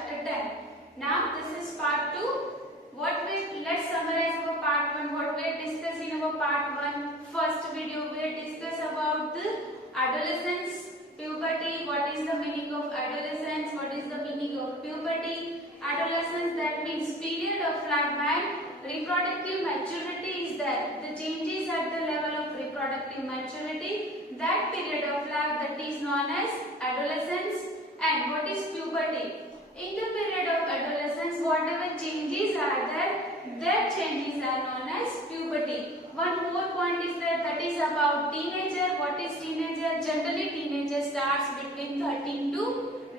chapter 10. Now this is part 2. Let's summarize our part 1. What we discussed in our part 1. First video we discussed about the adolescence, puberty, what is the meaning of adolescence, what is the meaning of puberty. Adolescence, that means period of life when reproductive maturity is there. The changes at the level of reproductive maturity, that period of life, that is known as adolescence. And what is puberty? In the period of adolescence, whatever changes are there, that changes are known as puberty. One more point is there, that is about teenager. What is teenager? Generally teenager starts between 13 to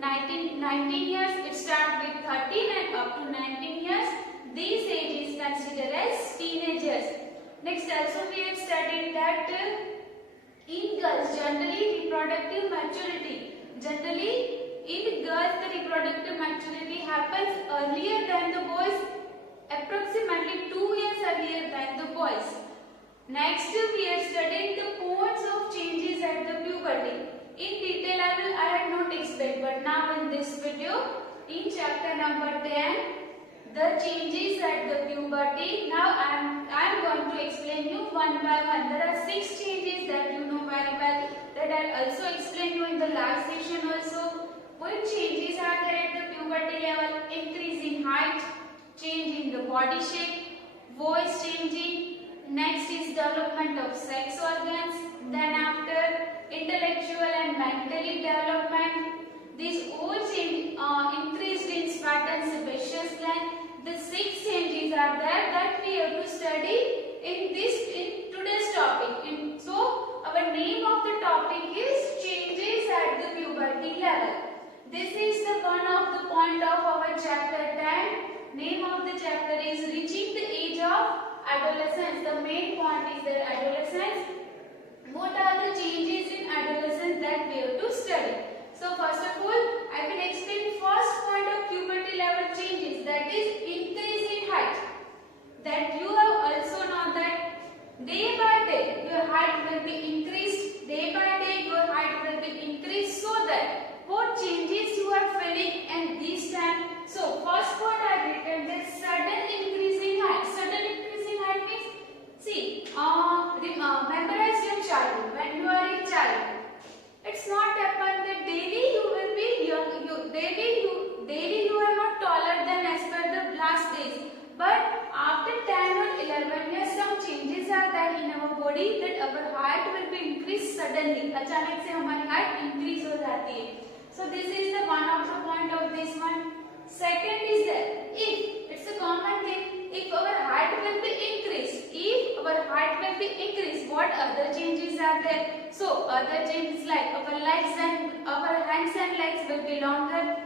19 years. It starts with 13 and up to 19 years. This age is considered as teenagers. Next also we have studied that in girls generally reproductive maturity. Generally in girls the reproductive maturity happens earlier than the boys, approximately 2 years earlier than the boys. Next we are studying the modes of changes at the puberty. In detail I had not explained, but now in this video in chapter number 10 the changes at the puberty. Now I am going to explain you one by one. There are 6 changes that you know very well, that I also explained you in the last session also. What changes are there at the puberty level? Increase in height, change in the body shape, voice changing. Next is development of sex organs. Then after intellectual and mentally development. These all change increased in spartan sebaceous gland. The 6 changes are there that we have to study in today's topic. So our name of the topic is changes at the puberty level. This is the one of the point of our chapter 10. Name of the chapter is reaching the age of adolescence. The main point is the adolescence. What are the changes in adolescence that we have to study? So first of all, I will explain first point of puberty level changes, that is increase in height. That you have also known that day by day your height will be increased. Day by day your height will be increased, so that what changes you are feeling in this time. So first point I written that sudden increase in height. Sudden increase in height means, see, memorize your childhood. When you are a child, it's not happen that daily you will be young. Daily you are not taller than as per the last days. But after 10 or 11 years, some changes are there in our body that our height will be increased suddenly. अचानक से हमारी height increase हो जाती है. So this is the one of the point of this one. Second is that if it's a common thing, if our height will be increased, what other changes are there? So other changes like our legs and our hands and legs will be longer.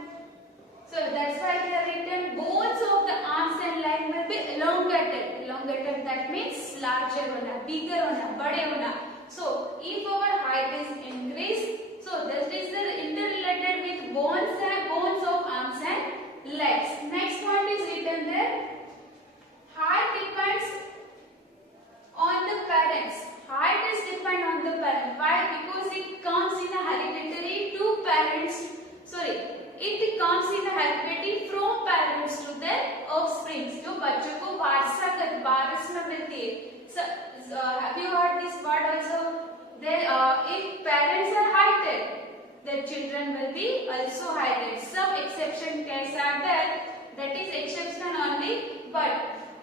So that's why we have written bones of the arms and legs will be elongated. Elongated, that means larger होना, bigger होना, बड़े होना. So if our height is increased, so that is interrelated with bones of arms and legs. Next point is written there. Height depends on the parents. Height is depend on the parent. Why? Because it comes in a hereditary to parents. It comes in a hereditary from parents to their offspring. जो बच्चों को वारस में मिलती है. So have you heard this word also? If parents are heighted, the children will be also heighted. Some exception cases are there. That is exception only. But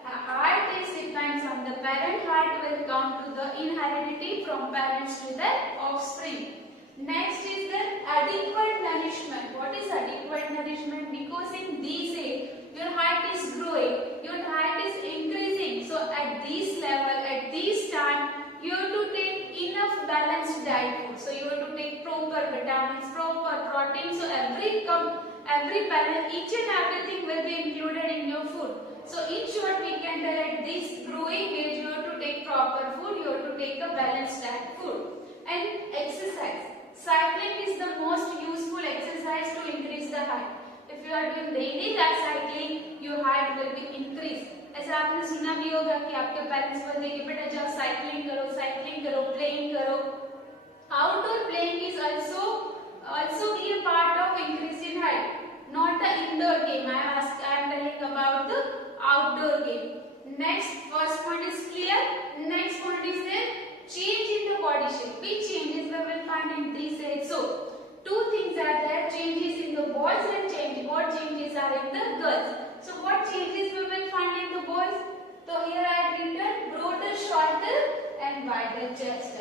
height is depends on the parent. Height will come to the inheritance from parents to the offspring. Next is the adequate nourishment. What is adequate nourishment? Because in this age, your height is growing, your height is increasing. So at this level, at this time, you have to take enough balanced diet food. So you have to take proper vitamins, proper protein. So every balance, each and everything will be included in your food. So in short, we can tell at this growing age, you have to take proper food. You have to take a balanced diet food. And exercise. Cycling is the most useful exercise to increase the height. If you are doing daily cycling, your height will be increased. ऐसा आपने सुना भी होगा कि आपके parents बोलते हैं कि बेटा जाओ साइकिलिंग करो, प्लेइंग करो. Outdoor playing is also be a part of increase in height, not the indoor game. outdoor game. Next, first point is clear. Next point is there change in the body shape. Which changes we will find in this age? So, two things are there: changes in the boys and what changes are in the girls. So, what changes we will find in the boys? So, here I have written broader shoulder and wider chest.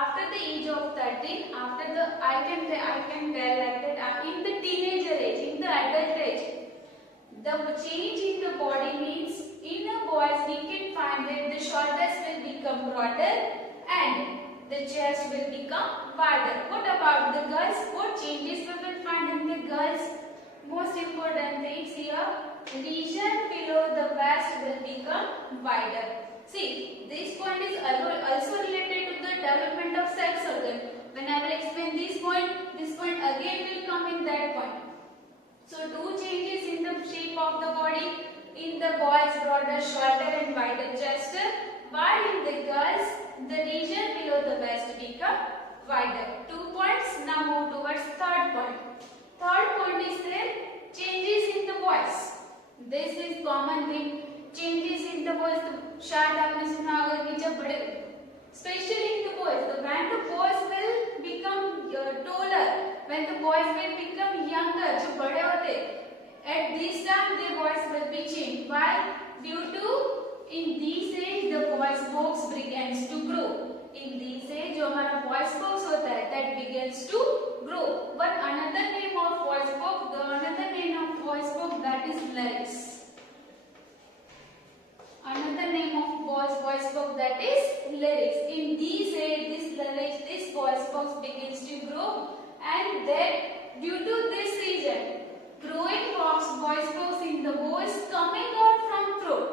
After the age of 13, after the I can tell like that in the teenager age, in the adult age, the change in the body means in the boys we can find that the shoulders will become broader and the chest will become wider. What about the girls? What changes we will find in the girls? Most important things here, region below the waist will become wider. See, this point is also related to the development of sex organ. When I will explain this point again will come in that point. So, two changes in the shape of the body. In the boys, broader shoulder and wider chest, while in the girls, the region below the waist become wider. 2 points. Now move towards third point. Third point is there changes in the voice. This is common thing. Changes in the voice. शायद आपने सुना होगा कि जब बड़े, especially in the boys, when the boys will become taller, when the boys will become younger, जो बड़े होते, at this time their voice will be changed. Why? Due to in this age the voice box begins to grow. In this age जो हमारा voice box होता है, that begins to grow. But another name of voice box, another name of voice box, that is larynx. Another name of voice box, that is larynx. In this age, this larynx, this voice box begins to grow, and then due to this reason, growing voice box in the boys coming out from throat.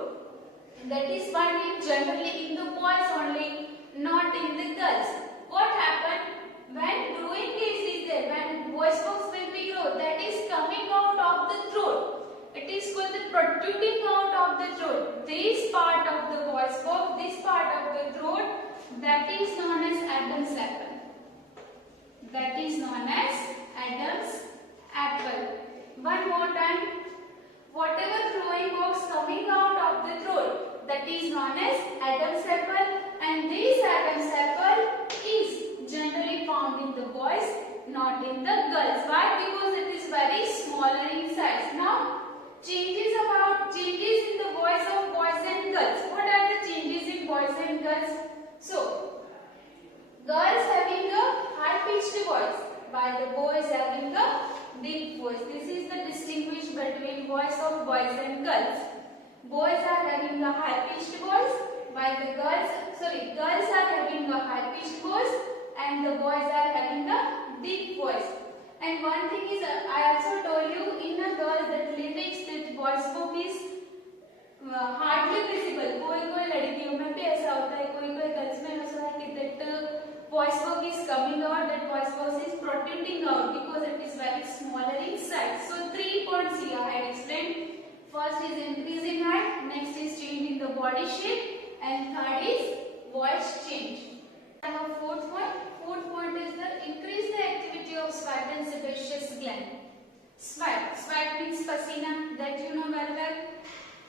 That is found generally in the boys only, not in the girls. What happened when growing case is there? When voice box will be grow, that is coming out of the throat. It is called the protruding out of the throat. This part of the voice box, this part of the throat, that is known as Adam's apple. That is known as Adam's apple. One more time. Whatever growing box coming out of the throat, that is known as Adam's apple, and this Adam's apple is generally found in the boys, not in the girls. Why? Because it is very smaller in size. Now, changes in the voice of boys and girls. What are the changes in boys and girls? So, girls having a high-pitched voice, while the boys having a deep voice. This is the distinguish between voice of boys and girls. Boys are having a high-pitched voice, while the girls are having a high-pitched voice, and the boys are having a deep voice. And one thing is, I also told you in a girl that lyrics, that voice box is hardly visible. कोई लड़कियों में भी ऐसा होता है, कोई girls में ऐसा है कि that voice box is coming out, that voice box is protruding out because it is very smaller in size. So 3 points here I had explained. First is increase in height, next is change in the body shape, and third is voice change. I have a fourth point. Fourth point is that increase the activity of sweat and sebaceous gland. Sweat means pasina, that you know very well.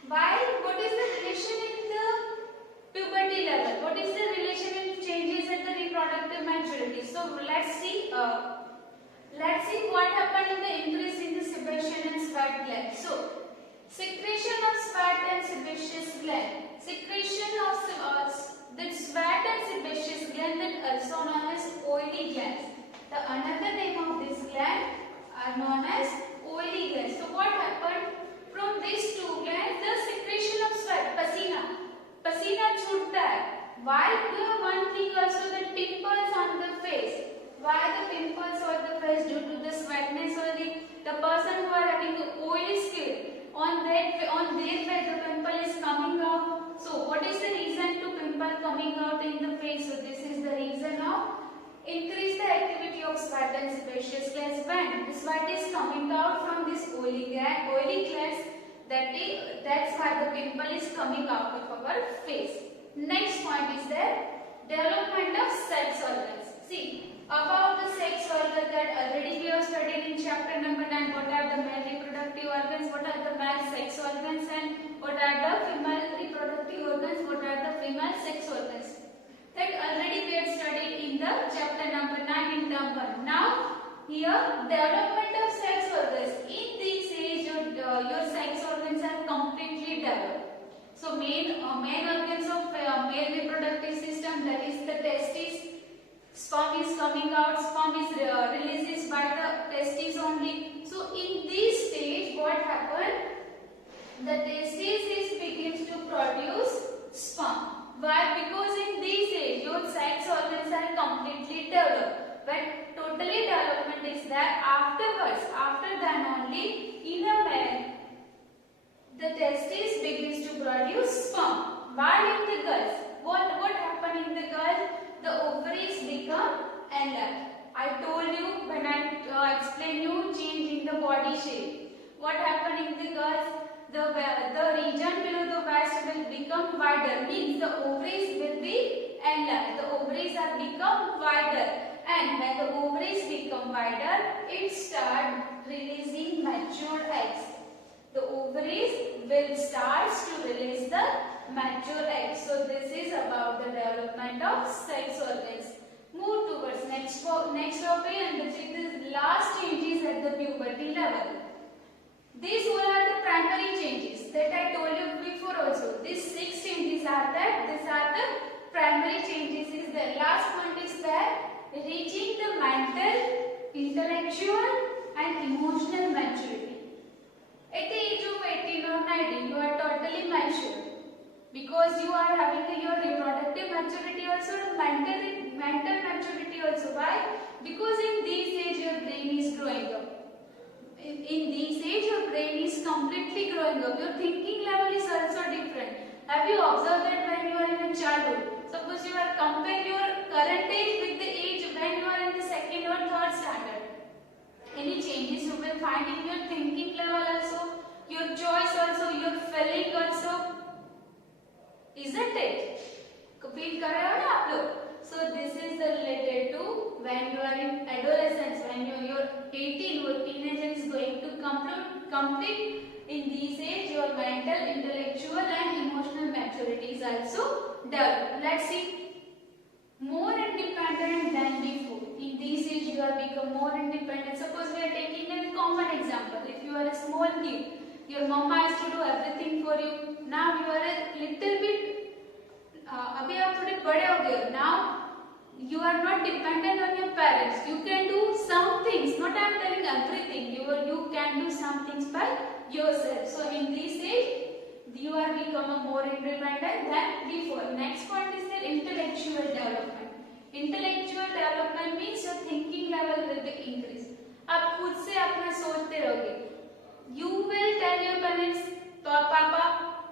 Why? What is the relation in the puberty level? What is the relation in changes at the reproductive maturity? So let's see what happened in the increase in the sebaceous and sweat gland. So secretion of sweat and sebaceous gland. Secretion of that sweat and sebaceous gland, that also known as oily glands. The another name of this gland are known as oily glands. So what happened? From these two glands, the secretion of sweat, pasina छूटता है. Why? One thing also, the pimples on the face. Why the pimples on the face? Due to the sweatness or the person who are having oily skin, on their face the pimple is coming out. So what is the reason to pimple coming out in the face? So this is the reason of increase the activity of sweat and sebaceous glands. When the sweat is coming out from this oily glands, that's why the pimple is coming out of our face. Next point is there development of sex organs. See, about the sex organs that already we have studied in chapter number 9. What are the male reproductive organs? What are the male sex organs? And what are the female reproductive organs, what are the female sex organs. That already we had studied in the chapter number 9 in term 1. Now here development of sex organs. In this age your sex organs are completely developed. So main organs of male reproductive system, that is the testes. Sperm is coming out, sperm is releases by the testes only. So in this stage what happened? The testes begins to produce sperm. Why? Because in this age your sex organs are completely developed. But totally development is there afterwards. After that only in a male the testes begins to produce sperm. While in the girls, what happened in the girl? The ovaries become enlarged. I told you when I explained you change in the body shape. What happened in the girls? The region below the waist will become wider. Means the ovaries will be enlarged. The ovaries are become wider. And when the ovaries become wider, it start releasing mature eggs. The ovaries will start to release the mature eggs. So this is about the development of sex organs. Move towards next topic, and this is the last changes at the puberty level. These all are the primary changes that I told you before also. These 6 changes are that. These are the primary changes. Is the last one is that reaching the mental, intellectual and emotional maturity. At the age of 18 or 19, you are totally mature because you are having your reproductive maturity also, mental maturity also. Why? Because in this age your brain is growing up. In this age your brain is completely growing up. Your thinking level is also different. Have you observed that when you are in a childhood? Suppose you are comparing your current age with the age when you are in the 2nd or 3rd standard. Any changes you will find in your thinking level also, your choice also, your feeling also, isn't it? Feel कर रहे हो ना आप लोग? So this is related to when you are in adolescence, when you are 18, your teenager is going to complete. In this age, your mental, intellectual and emotional maturity is also developed. Let's see. More independent than before. In this age, you are become more independent. Suppose we are taking a common example. If you are a small kid, your mama has to do everything for you. Now you are a little bit. अभी आप थोड़े बड़े हो गए. Now you are not dependent on your parents. You can do some things. Not I am telling everything. You can do some things by yourself. So in this age, you are become a more independent than before. Next point is the intellectual development. Intellectual development means your thinking level will be increased. आप खुद से अपना सोचते रहोगे. You will tell your parents, Papa,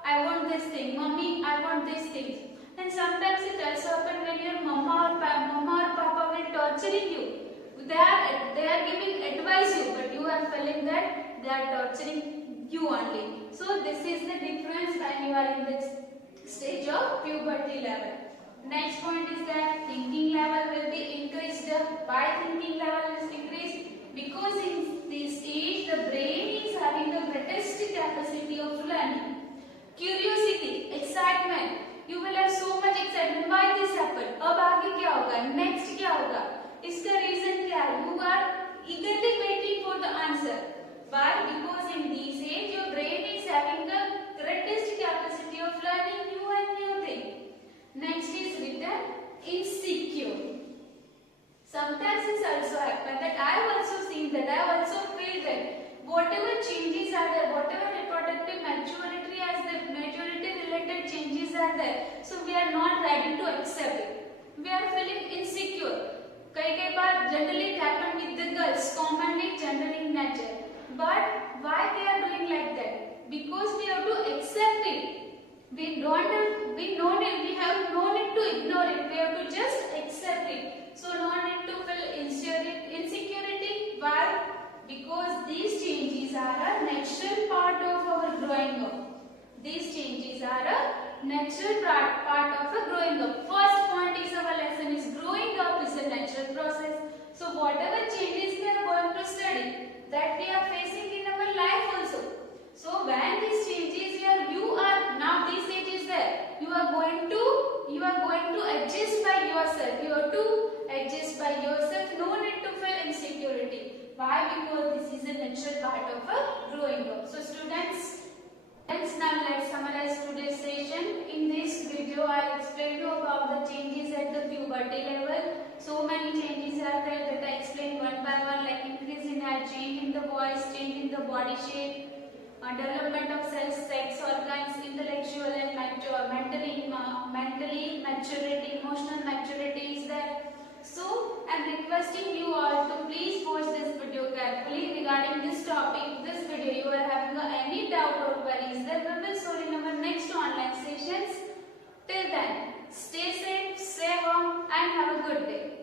I want this thing. Mommy, I want this thing. And sometimes it also happen when your mama or papa will torturing you. They are giving advice you, but you are feeling that they are torturing you only. So this is the difference when you are in this stage of puberty level. Next point is that thinking level will be increased. Why thinking level is increased? Because in this age the brain is having the greatest capacity of learning. Curiosity, excitement. You will have so much excitement. Why this happened? अब आगे क्या होगा? Next क्या होगा? इसका reason क्या है? You are eagerly waiting for the answer. Why? Because in this age your brain is having the greatest capacity of learning new and new thing. Next is written insecure. Sometimes it's also happen that I have also seen that, I have also feel that whatever changes are there, whatever reproductive maturity as the maturity related changes are there, so we are not ready to accept it. We are feeling insecure. कई बार generally it happen with the girls, commonly gender in nature. But why they are doing like that? Because we have to accept it. We have no need to ignore it. We have to just accept it. So no need to feel insecurity. Why? Because these changes are a natural part of our growing up. These changes are a natural part of a growing up. First point is our lesson is growing up is a natural process. So whatever changes we are going to study, that we are facing in our life also. So when these changes you yourself. You have to adjust by yourself. No need to feel insecurity. Why? Because this is a natural part of a growing up. So students, now let's summarize today's session. In this video, I'll explain you about the changes at the puberty level. So many changes are there that I explain one by one, like increase in height, change in the voice, change in the body shape, development of sex organs, intellectual and mentally maturity, emotional maturity is there. So I'm requesting you all to please watch this video carefully regarding this topic. This video you are having any doubt or queries, then we will solve in our next online sessions. Till then, stay safe, stay home and have a good day.